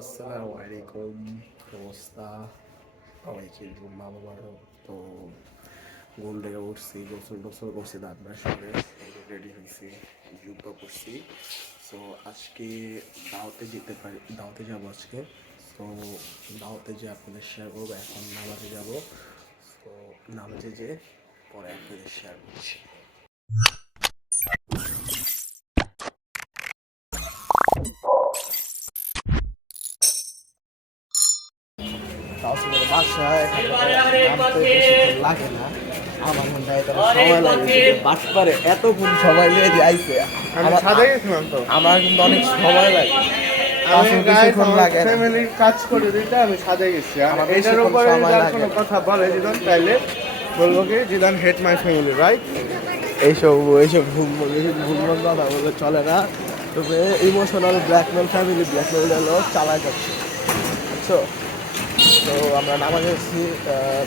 আসসালামু আলাইকুম। অবস্থা সবাইকে মা বাবার তো ঘুম থেকে উঠছি, গোসল টোসল করছি, দাঁত ব্রাশ করে রেডি হয়েছি, জুব্বা করছি। সো আজকে দাওয়াতে যাবো আজকে। তো দাওয়াতে যে আপনাদের শেয়ার করবো, এখন নামাজে যাবো। তো নামাজে যে পরে আপনাদের শেয়ার করছি। বাসায় লাগে না, আমার মনে হয় সময় লাগে। বাস পারে এতক্ষণ সময় নিয়ে যে আইছে, আমার কিন্তু অনেক সময় লাগে। কাজ করে দিতে আমি সাথে গেছি। এটার উপরে কোনো কথা বলে জিদান, তাইলে বলবো কি Zidane hate my family, right? এইসব ভুল কথা বলে চলে না। তবে ইমোশনাল ব্ল্যাকমেল, ফ্যামিলি ব্ল্যাকমেল হলো চালায় যাচ্ছে, বুঝছো? তো আমরা নামাজে এসেছি,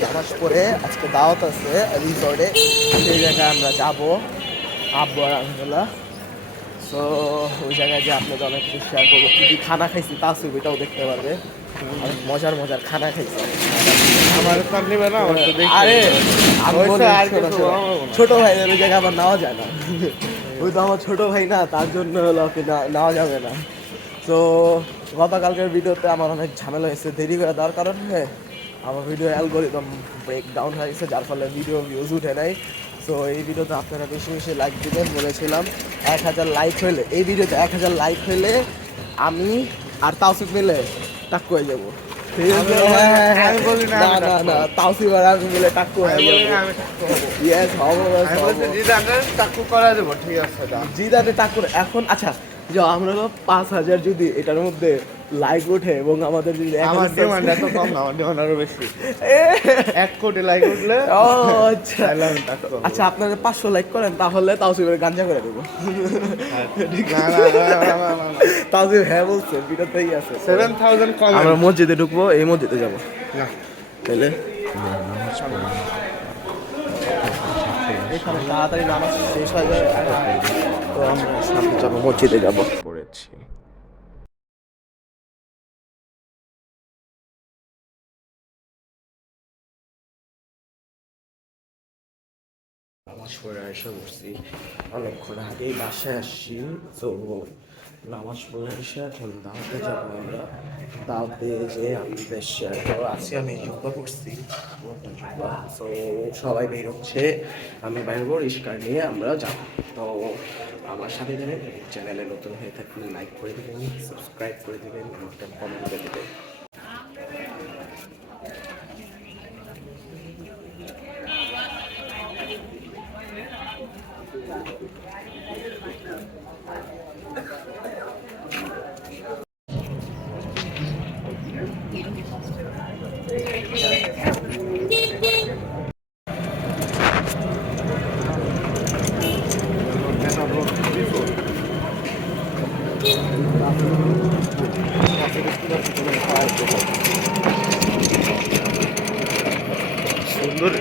নামাজ পড়ে আজকে দাওয়াত আছে রিসর্টে, সেই জায়গায় আমরা যাবো আব্বু আর আলহামদুলিল্লাহ। সো ওই জায়গায় যে আপনাদের অনেক কিছু শেয়ার করবো, কী কী খানা খাইছি তা আছে, ওইটাও দেখতে পারবে। অনেক মজার মজার খানা খাইছি। আমার নেবে না, আরে ছোট ভাইদের ওই জায়গায় আবার নেওয়া যায় না, ওই তো আমার ছোট ভাই না, তার জন্য হলো কি নেওয়া যাবে না। তো গতকালকের ভিডিওতে আমার অনেক ঝামেলা হয়েছে দেরি করে দেওয়ার কারণে, আমার ভিডিও অ্যালগরিদম ব্রেক ডাউন হয়ে গেছে, যার ফলে ভিডিও ভিউজ উঠে নাই। তো এই ভিডিওতে আপনারা বেশি বেশি লাইক দিবেন বলেছিলাম। 1000 লাইক হইলে, এই ভিডিওতে 1000 লাইক হইলে আমি আর তাওসিফ মিলে টাক হয়ে যাবো। ঠিক আছে? আমি বলি না, না না, তাওসিফ আর আমি মিলে টাক হয়ে যাবো। ইয়েস, হবে। জিদানের টাকু করা দেবো, ঠিক আছে? জিদাতে টাক করে এখন। আচ্ছা, যে আমরা 5000 যদি এটার মধ্যে লাইক ওঠে এবং আমাদের যদি আমার ডিমান্ড এত কম না, আমার ডিমান্ড আরো বেশি। 1 কোটি লাইক উঠলে ও আচ্ছা আচ্ছা, আপনাদের 500 লাইক করেন তাহলে তাওসিফের গাঞ্জা করে দেবো। তাওসিফ হ্যাঁ বলছে, ভিডিওতেই আছে। 7000 কম। আমরা মসজিদে ঢুকবো, এই মসজিদে যাবো না তাহলে এখানে তাড়াতাড়ি নামাজ শেষ হয়ে যায়। তো আমরা সামনে যাবো, মসজিদে যাবো পড়েছি। নামাজ পড়ে এসে বসছি, অনেকক্ষণ আগেই বাসায় আসছি। তো নামাজ পড়ে এসে এখন দাওয়াতে যাবো আমরা। দাওয়াতে যে আপনাদের শেয়ার করবো। আজকে আমি যোগা করছি, তো সবাই বের হচ্ছে, আমি বাইরবো রিস্কা নিয়ে আমরা যাবো। তো আমার সাথে দেবেন, চ্যানেলে নতুন হয়ে থাকলে লাইক করে দেবেন, সাবস্ক্রাইব করে দেবেন, একটা কমেন্ট করে দেবেন। সুন্দর।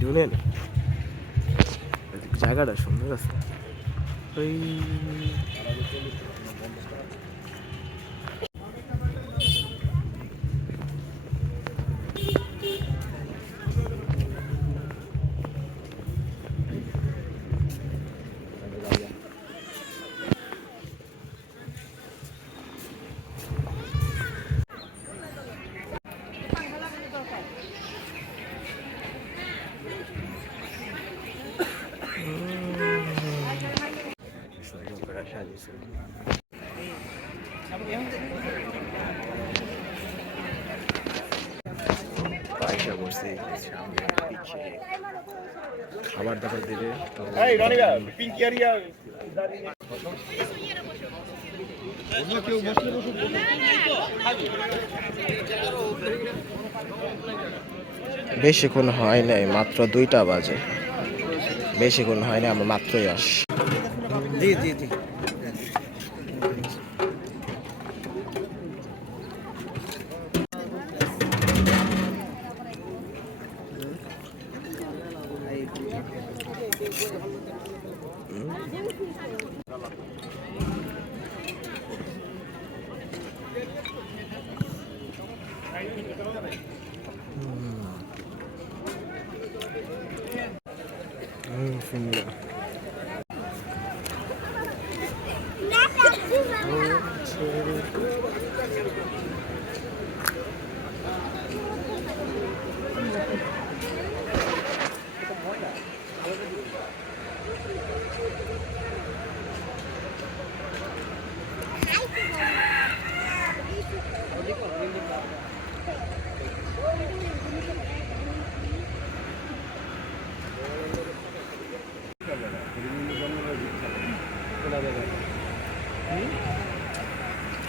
শুনেন, জায়গাটা সুন্দর আছে। ওই খাবার দাবার দিলে বেশিক্ষণ হয় নাই, মাত্র 2টা বাজে, বেশিক্ষণ হয় না, আমরা মাত্রই আসি। জি জি জি। সুন্দর।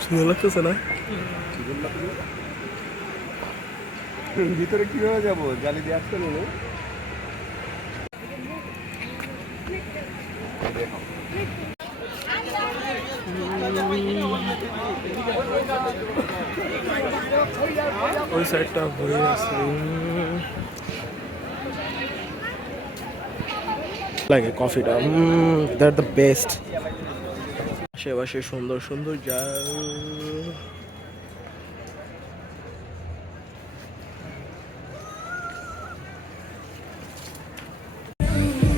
সুন্দর লাগতেছে না? ভিতরে কিভাবে যাবো? জালি দিয়ে আসতে নেই। ওই সাইডটা ঘুরে আছে। লাগে কফিটা, দ্যাট দ্য বেস্ট। আশেপাশে সুন্দর সুন্দর জায়গা।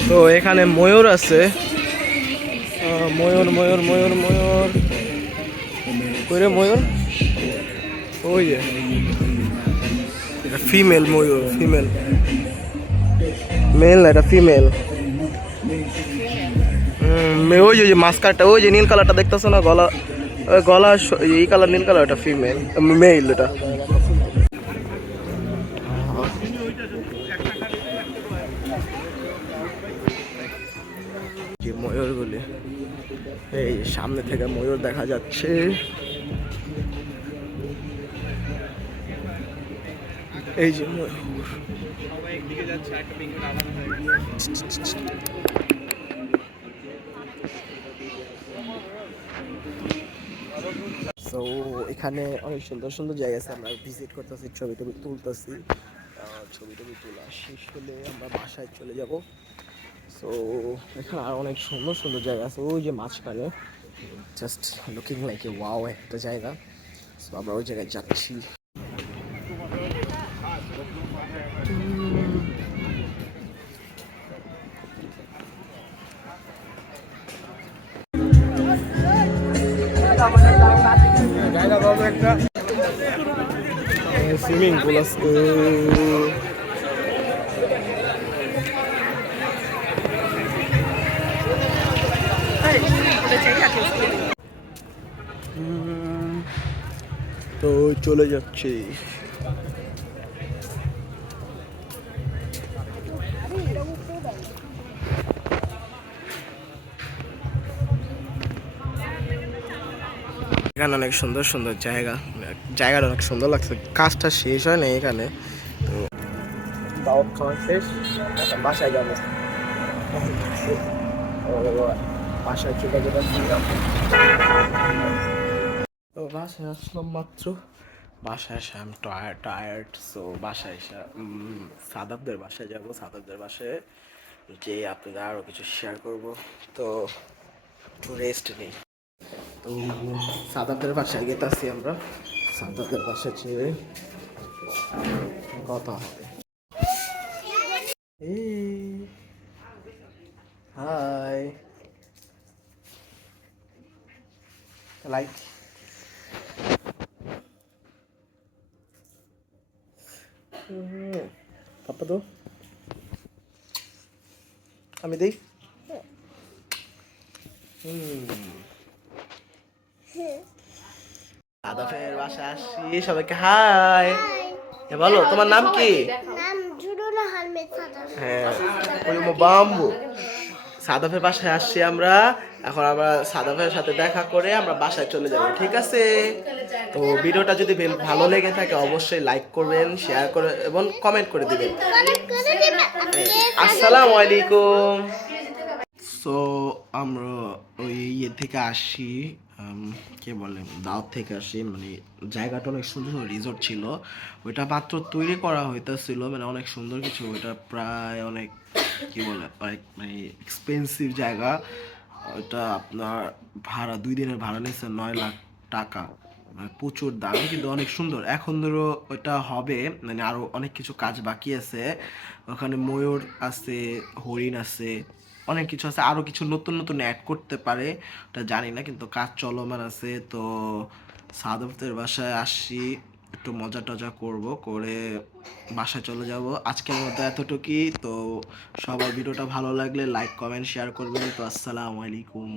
তো এখানে ময়ূর আছে, ময়ূর ময়ূর ময়ূর ময়ূর কইরে ময়ূর, ওই যে এটা ফিমেল ময়ূর, ফিমেল, মেল না এটা ফিমেল। ওই যে মাস্কারটা, ওই যে নীল কালারটা দেখতেছো না, গলা, ওই গলা এই কালার নীল কালার, এটা ফিমেল, মেল এটা। যে ময়ূরগুলি, এই সামনে থেকে ময়ূর দেখা যাচ্ছে। এই যে ময়ূর, তো এখানে অনেক সুন্দর সুন্দর জায়গা আছে, আমরা ভিজিট করতেছি, ছবি টবি তুলতেছি। ছবি টবি তোলা শেষ হলে আমরা বাসায় চলে যাব। সো এখানে আর অনেক সুন্দর সুন্দর জায়গা আছে, ওই যে মাঝখানে just looking like a wow একটা জায়গা। সো আমরা ওই জায়গায় যাচ্ছি। সুইমিং পুল আছে। তো চলে যাচ্ছি। এখানে অনেক সুন্দর সুন্দর জায়গা, জায়গাটা অনেক সুন্দর লাগছে। কাজটা শেষ হয় না এখানে, তো দাওয়াত খাওয়া শেষ, এখন বাসায় যাবো। বাসায় চলে যাচ্ছি। তো বাসায় আসলাম মাত্র, বাসায় এসে আমি টায়ার্ড। সো বাসায় এসে সাদাবদের বাসায় যাবো। সাদাবদের বাসায় যে আপনাদের আরও কিছু শেয়ার করব। তো একটু রেস্ট নেই। তো সাদাবদের বাসায় গেতাছি আমরা, সাদাবদের বাসায় যেয়ে কথা হবে। হাই লাইক, পাপা তো আমি দেই। সাদাফের বাসায় আসছি, সবাইকে হাই বলো। তোমার নাম কি? হ্যাঁ, ওই বাম্বু। সাদাফের বাসায় আসছি আমরা, এখন আমরা সাদাফের সাথে দেখা করে আমরা বাসায় চলে যাব, ঠিক আছে? তো ভিডিওটা যদি ভালো লেগে থাকে অবশ্যই লাইক করবেন, শেয়ার করে এবং কমেন্ট করে দিবেন। আসসালামু আলাইকুম। সো আমরা ওই ইয়ে থেকে আসি, কে বলে, দাওয়াত থেকে আসি। মানে জায়গাটা অনেক সুন্দর রিসোর্ট ছিল, ওইটা মাত্র তৈরি করা হইতেছিল, মানে অনেক সুন্দর কিছু। ওইটা প্রায় অনেক কি বলে অনেক মানে এক্সপেন্সিভ জায়গা। ওটা আপনার ভাড়া 2 দিনের ভাড়া নিচ্ছে 9 লাখ টাকা। মানে প্রচুর দাম কিন্তু অনেক সুন্দর। এখন ধরো ওটা হবে মানে আরো অনেক কিছু কাজ বাকি আছে। ওখানে ময়ূর আছে, হরিণ আছে, অনেক কিছু আছে, আরো কিছু নতুন নতুন অ্যাড করতে পারে, ওটা জানি না, কিন্তু কাজ চলমান আছে। তো সাদফতের বাসায় আসছি, একটু মজা টজা করব, করে বাসায় চলে যাব। আজকের মতো এতটুকুই। তো সবার ভিডিওটা ভালো লাগলে লাইক কমেন্ট শেয়ার করবেন। তো আসসালামু আলাইকুম।